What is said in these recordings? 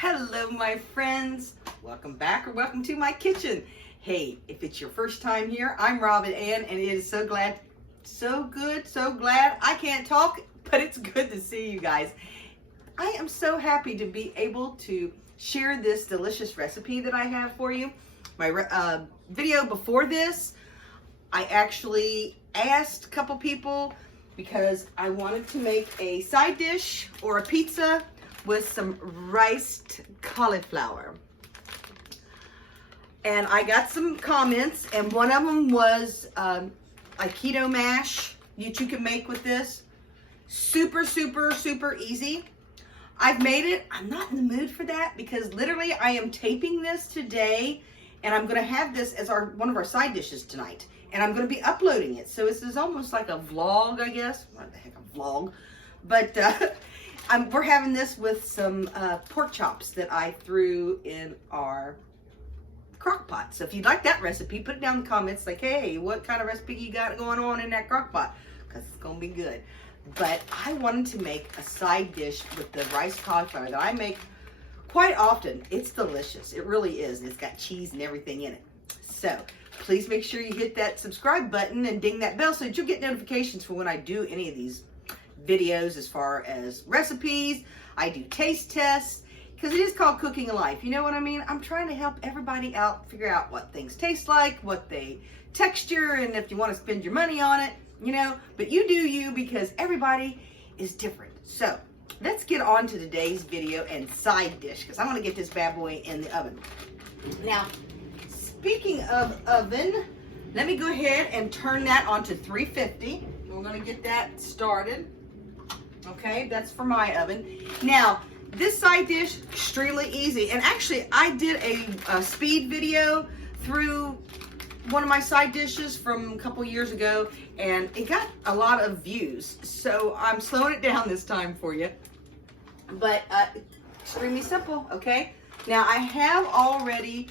Hello, my friends. Welcome back or welcome to my kitchen. Hey, if it's your first time here, I'm Robin Ann, and it is so glad I can't talk, but it's good to see you guys. I am so happy to be able to share this delicious recipe that I have for you. My video before this, I actually asked a couple people because I wanted to make a side dish or a pizza with some riced cauliflower. And I got some comments, and one of them was a keto mash that you can make with this. Super easy. I've made it. I'm not in the mood for that because literally I am taping this today, and I'm going to have this as one of our side dishes tonight. And I'm going to be uploading it. So this is almost like a vlog, I guess. What the heck, a vlog? But we're having this with some pork chops that I threw in our crock pot. So if you'd like that recipe, put it down in the comments like, hey, what kind of recipe you got going on in that crock pot? Because it's going to be good. But I wanted to make a side dish with the rice cauliflower that I make quite often. It's delicious. It really is. It's got cheese and everything in it. So please make sure you hit that subscribe button and ding that bell so that you'll get notifications for when I do any of these videos as far as recipes. I do taste tests because it is called Cooking Life. You know what I mean? I'm trying to help everybody out, figure out what things taste like, what they texture, and if you want to spend your money on it, you know, but you do you because everybody is different. So let's get on to today's video and side dish because I want to get this bad boy in the oven. Now, speaking of oven, let me go ahead and turn that on to 350. We're going to get that started. Okay, that's for my oven. Now, this side dish, extremely easy. And actually, I did a speed video through one of my side dishes from a couple years ago, and it got a lot of views. So I'm slowing it down this time for you. But extremely simple, okay? Now, I have already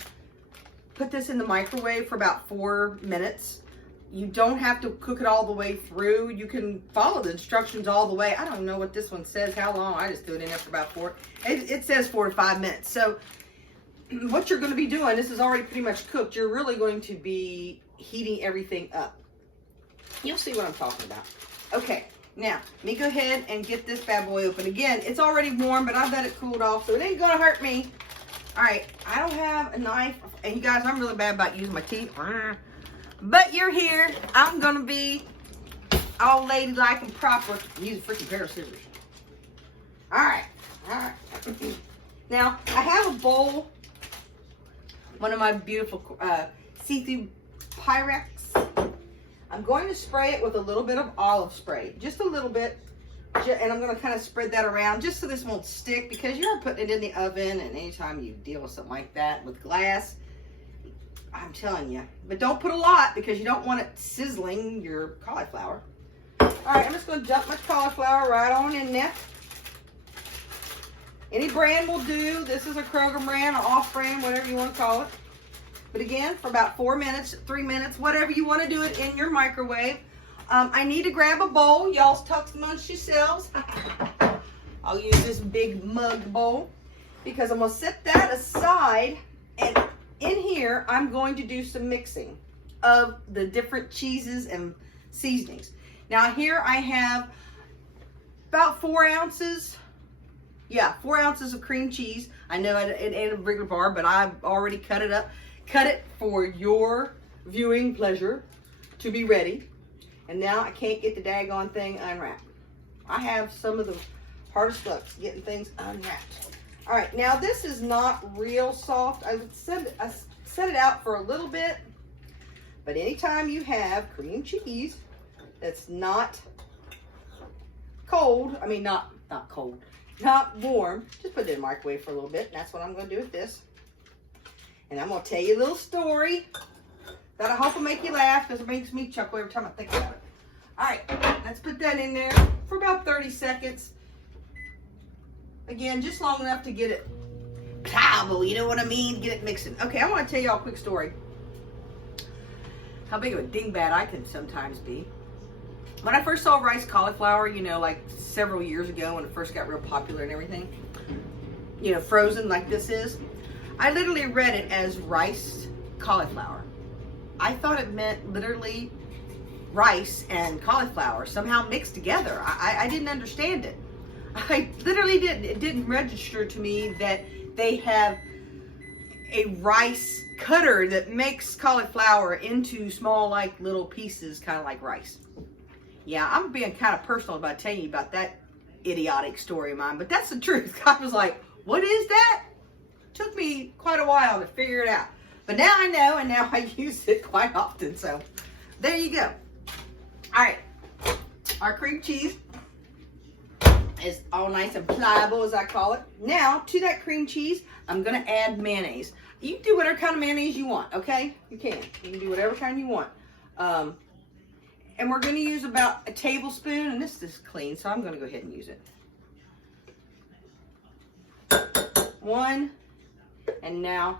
put this in the microwave for about 4 minutes. You don't have to cook it all the way through. You can follow the instructions all the way. I don't know what this one says, how long. I just threw it in there for about it says 4 to 5 minutes. So what you're going to be doing, this is already pretty much cooked. You're really going to be heating everything up. You'll see what I'm talking about. Okay, now, let me go ahead and get this bad boy open. Again, it's already warm, but I bet it cooled off, so it ain't going to hurt me. All right, I don't have a knife. And you guys, I'm really bad about using my teeth. But you're here. I'm going to be all ladylike and proper. Use a freaking pair of scissors. All right. Now, I have a bowl. One of my beautiful see-through Pyrex. I'm going to spray it with a little bit of olive spray. Just a little bit. And I'm going to kind of spread that around just so this won't stick because you're putting it in the oven. And anytime you deal with something like that with glass, I'm telling you. But don't put a lot because you don't want it sizzling your cauliflower. All right, I'm just going to dump my cauliflower right on in there. Any brand will do. This is a Kroger brand or off brand, whatever you want to call it. But again, for about 4 minutes, 3 minutes, whatever you want to do it in your microwave. I need to grab a bowl. Y'all talk amongst yourselves. I'll use this big mug bowl because I'm going to set that aside, and in here, I'm going to do some mixing of the different cheeses and seasonings. Now here I have about 4 ounces. Yeah, 4 ounces of cream cheese. I know it ain't a regular bar, but I've already cut it up. Cut it for your viewing pleasure to be ready. And now I can't get the daggone thing unwrapped. I have some of the hardest luck getting things unwrapped. All right, now this is not real soft. I set it out for a little bit, but anytime you have cream cheese that's not cold, I mean not cold, not warm, just put it in the microwave for a little bit. And that's what I'm going to do with this. And I'm going to tell you a little story that I hope will make you laugh because it makes me chuckle every time I think about it. All right, let's put that in there for about 30 seconds. Again, just long enough to get it pliable, you know what I mean? Get it mixing. Okay, I want to tell y'all a quick story. How big of a dingbat I can sometimes be. When I first saw rice cauliflower, you know, like several years ago when it first got real popular and everything, you know, frozen like this is. I literally read it as rice cauliflower. I thought it meant literally rice and cauliflower somehow mixed together. I didn't understand it. I literally didn't. It didn't register to me that they have a rice cutter that makes cauliflower into small, like little pieces, kind of like rice. Yeah, I'm being kind of personal about telling you about that idiotic story of mine, but that's the truth. I was like, what is that? Took me quite a while to figure it out. But now I know, and now I use it quite often. So there you go. All right, our cream cheese is all nice and pliable, as I call it. Now, to that cream cheese, I'm going to add mayonnaise. You can do whatever kind of mayonnaise you want, okay? You can. You can do whatever kind you want. And we're going to use about a tablespoon, and this is clean, so I'm going to go ahead and use it. 1, and now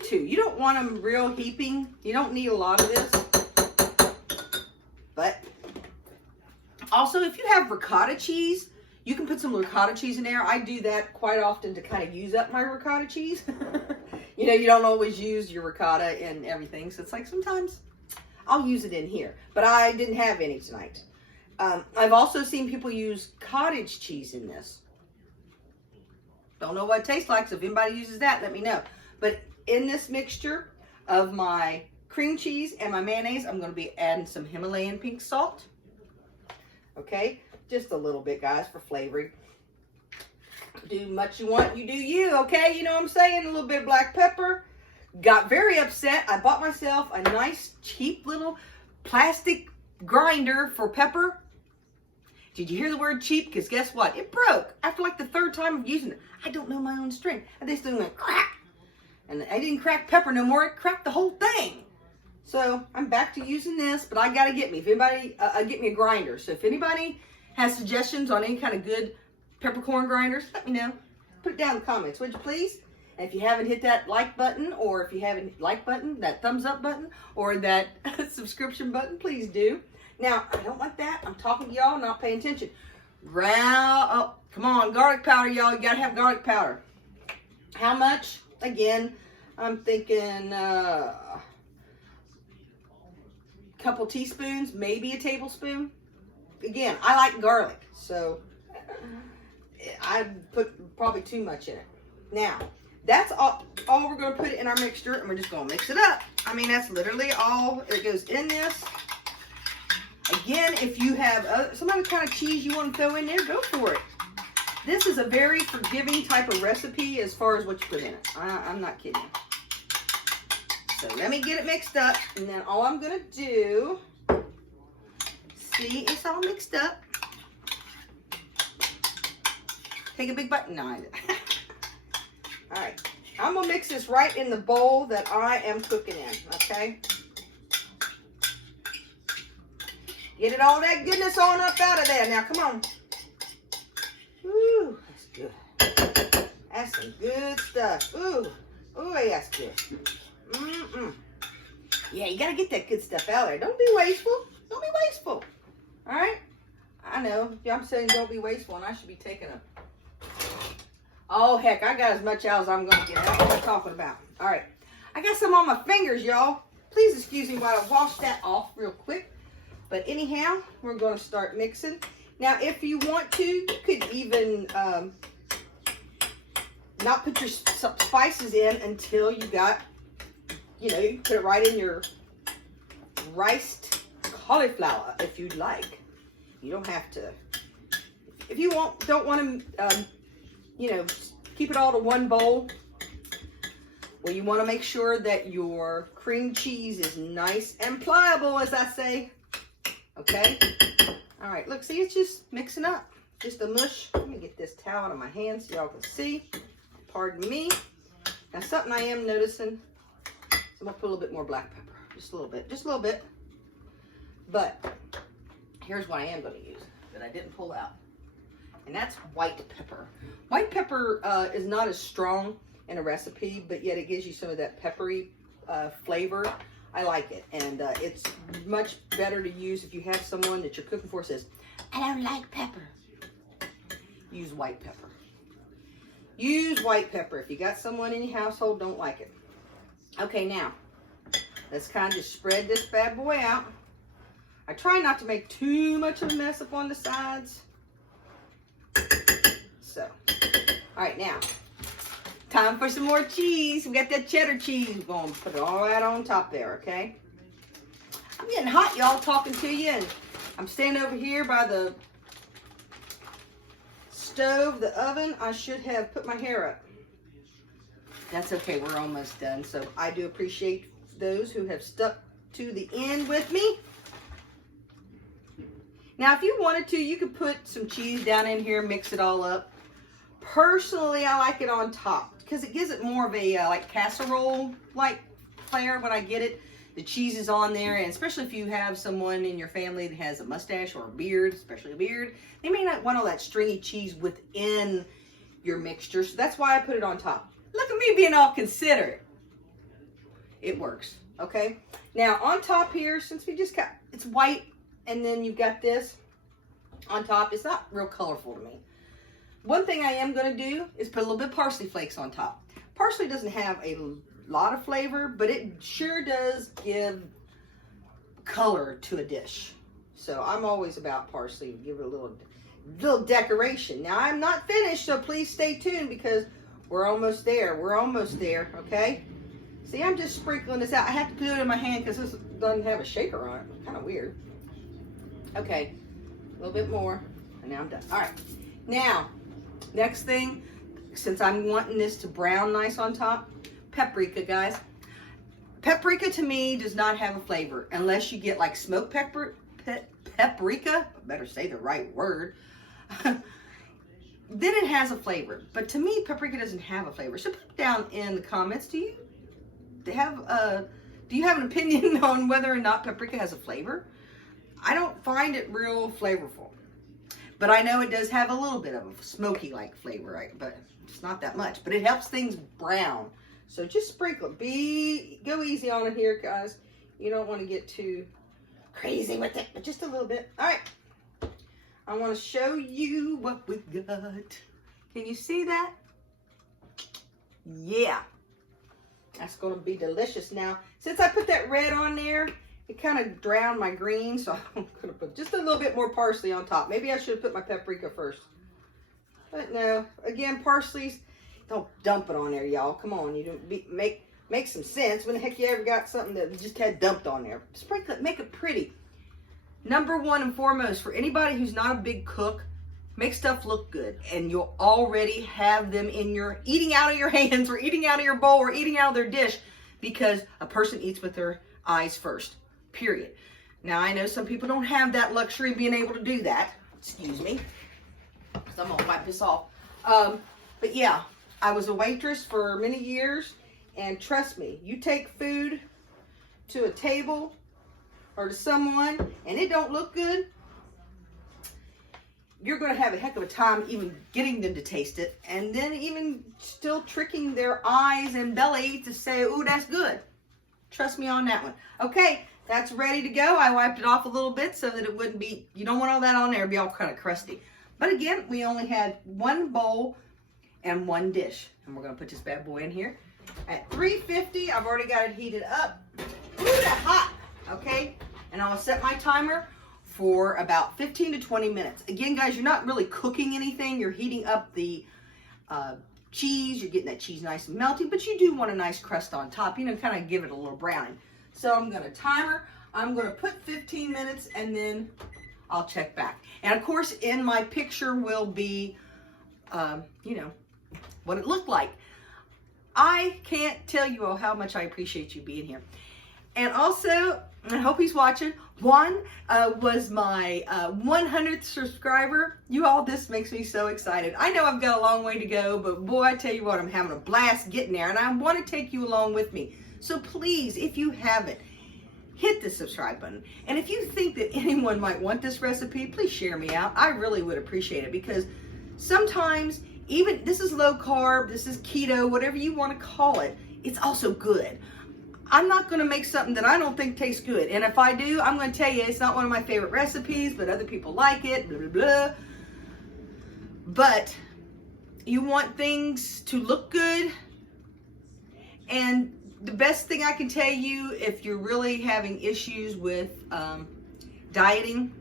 2. You don't want them real heaping. You don't need a lot of this. But also, if you have ricotta cheese, you can put some ricotta cheese in there. I do that quite often to kind of use up my ricotta cheese. You know, you don't always use your ricotta and everything. So it's like sometimes I'll use it in here. But I didn't have any tonight. I've also seen people use cottage cheese in this. Don't know what it tastes like, so if anybody uses that, let me know. But in this mixture of my cream cheese and my mayonnaise, I'm going to be adding some Himalayan pink salt. Okay, just a little bit, guys, for flavoring. Do much you want, you do you, okay? You know what I'm saying? A little bit of black pepper. Got very upset. I bought myself a nice, cheap little plastic grinder for pepper. Did you hear the word cheap? Because guess what? It broke after like the 3rd time of using it. I don't know my own strength. And this thing went crack. And I didn't crack pepper no more. It cracked the whole thing. So I'm back to using this, but I got to get me. If anybody, get me a grinder. So if anybody has suggestions on any kind of good peppercorn grinders, let me know. Put it down in the comments, would you please? And if you haven't hit that like button, or if you haven't like button, that thumbs up button, or that subscription button, please do. Now, I don't like that. I'm talking to y'all, not paying attention. Oh, come on, garlic powder, y'all. You got to have garlic powder. How much? Again, I'm thinking couple teaspoons, maybe a tablespoon. Again, I like garlic, so I put probably too much in it. Now, that's all we're going to put in our mixture, and we're just going to mix it up. I mean, that's literally all that goes in this. Again, if you have some other kind of cheese you want to throw in there, go for it. This is a very forgiving type of recipe as far as what you put in it. I'm not kidding you. So let me get it mixed up, and then all I'm going to do, see, it's all mixed up. Take a big bite. No, I didn't. All right. I'm going to mix this right in the bowl that I am cooking in, okay? Get it all that goodness on up out of there. Now, come on. Ooh, that's good. That's some good stuff. Ooh, that's good. Yeah, you got to get that good stuff out there. Don't be wasteful. Don't be wasteful. All right? I know. I'm saying don't be wasteful, and I should be taking a... Oh, heck, I got as much out as I'm going to get. That's what I'm talking about. All right. I got some on my fingers, y'all. Please excuse me while I wash that off real quick. But anyhow, we're going to start mixing. Now, if you want to, you could even not put your spices in until you got, you know, you can put it right in your riced cauliflower if you'd like. You don't have to. If you don't want to, you know, keep it all to one bowl. Well, you want to make sure that your cream cheese is nice and pliable, as I say. Okay? All right, look, see, it's just mixing up. Just a mush. Let me get this towel out of my hands so y'all can see. Pardon me. Now, something I am noticing, so I'm going to put a little bit more black pepper. Just a little bit. Just a little bit. But here's what I am going to use that I didn't pull out. And that's white pepper. White pepper is not as strong in a recipe, but yet it gives you some of that peppery flavor. I like it, and it's much better to use if you have someone that you're cooking for says, I don't like pepper. Use white pepper. Use white pepper if you got someone in your household don't like it. Okay, now, let's kind of just spread this bad boy out. I try not to make too much of a mess up on the sides. So, all right, now, time for some more cheese. We got that cheddar cheese. We're going to put it all right on top there, okay? I'm getting hot, y'all, talking to you, and I'm standing over here by the stove, the oven. I should have put my hair up. That's okay, we're almost done. So I do appreciate those who have stuck to the end with me. Now, if you wanted to, you could put some cheese down in here, mix it all up. Personally, I like it on top because it gives it more of a like casserole-like flair when I get it. The cheese is on there, and especially if you have someone in your family that has a mustache or a beard, especially a beard, they may not want all that stringy cheese within your mixture. So that's why I put it on top. Look at me being all considerate. It works, okay? Now, on top here, since we just got, it's white, and then you've got this on top. It's not real colorful to me. One thing I am going to do is put a little bit of parsley flakes on top. Parsley doesn't have a lot of flavor, but it sure does give color to a dish. So I'm always about parsley to give it a little decoration. Now, I'm not finished, so please stay tuned because we're almost there. We're almost there, okay? See, I'm just sprinkling this out. I have to do it in my hand because this doesn't have a shaker on it. Kind of weird. Okay, a little bit more, and now I'm done. All right, now, next thing, since I'm wanting this to brown nice on top, paprika, guys. Paprika to me does not have a flavor unless you get like smoked paprika. I better say the right word. Then it has a flavor. But to me, paprika doesn't have a flavor. So put down in the comments, do you have an opinion on whether or not paprika has a flavor? I don't find it real flavorful. But I know it does have a little bit of a smoky-like flavor, right? But it's not that much. But it helps things brown. So just sprinkle it. Go easy on it here, guys. You don't want to get too crazy with it, but just a little bit. All right. I want to show you what we've got. Can you see that? Yeah. That's going to be delicious. Now, since I put that red on there, it kind of drowned my green, so I'm going to put just a little bit more parsley on top. Maybe I should have put my paprika first. But no, again, parsley's, don't dump it on there, y'all. Come on, you don't make some sense. When the heck you ever got something that just had dumped on there? Sprinkle it, make it pretty. Number one and foremost, for anybody who's not a big cook, make stuff look good. And you'll already have them in your, eating out of your hands or eating out of your bowl or eating out of their dish, because a person eats with their eyes first, period. Now, I know some people don't have that luxury of being able to do that. Excuse me. So I'm going to wipe this off. But yeah, I was a waitress for many years. And trust me, you take food to a table or to someone and it don't look good, you're going to have a heck of a time even getting them to taste it, and then even still tricking their eyes and belly to say, ooh, that's good. Trust me on that one. Okay, that's ready to go. I wiped it off a little bit so that it wouldn't be, you don't want all that on there, it'd be all kind of crusty. But again, we only had one bowl and one dish. And we're going to put this bad boy in here. At 350, I've already got it heated up. Ooh, that's hot. Okay, and I'll set my timer for about 15 to 20 minutes. Again, guys, you're not really cooking anything. You're heating up the cheese. You're getting that cheese nice and melty, but you do want a nice crust on top, you know, kind of give it a little browning. So I'm going to timer. I'm going to put 15 minutes and then I'll check back. And of course, in my picture will be, you know, what it looked like. I can't tell you all how much I appreciate you being here. And also, I hope he's watching. Juan was my 100th subscriber. You all, this makes me so excited. I know I've got a long way to go, but boy, I tell you what, I'm having a blast getting there, and I want to take you along with me. So please, if you haven't, hit the subscribe button. And if you think that anyone might want this recipe, please share me out. I really would appreciate it, because sometimes, even this is low carb, this is keto, whatever you want to call it, it's also good. I'm not going to make something that I don't think tastes good. And if I do, I'm going to tell you it's not one of my favorite recipes, but other people like it, blah, blah, blah. But You want things to look good. And the best thing I can tell you, if you're really having issues with dieting,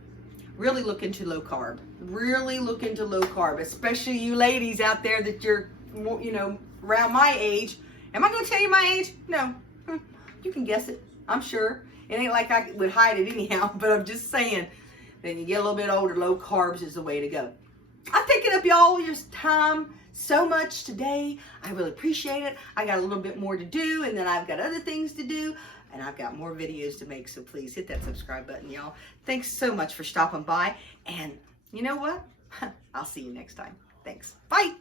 really look into low carb. Really look into low carb, especially you ladies out there that you're, you know, around my age. Am I going to tell you my age? No. You can guess it, I'm sure. It ain't like I would hide it anyhow, but I'm just saying, when you get a little bit older, low carbs is the way to go. I've taken up y'all your time so much today. I really appreciate it. I got a little bit more to do, and then I've got other things to do, and I've got more videos to make, so please hit that subscribe button, y'all. Thanks so much for stopping by, and you know what? I'll see you next time. Thanks. Bye.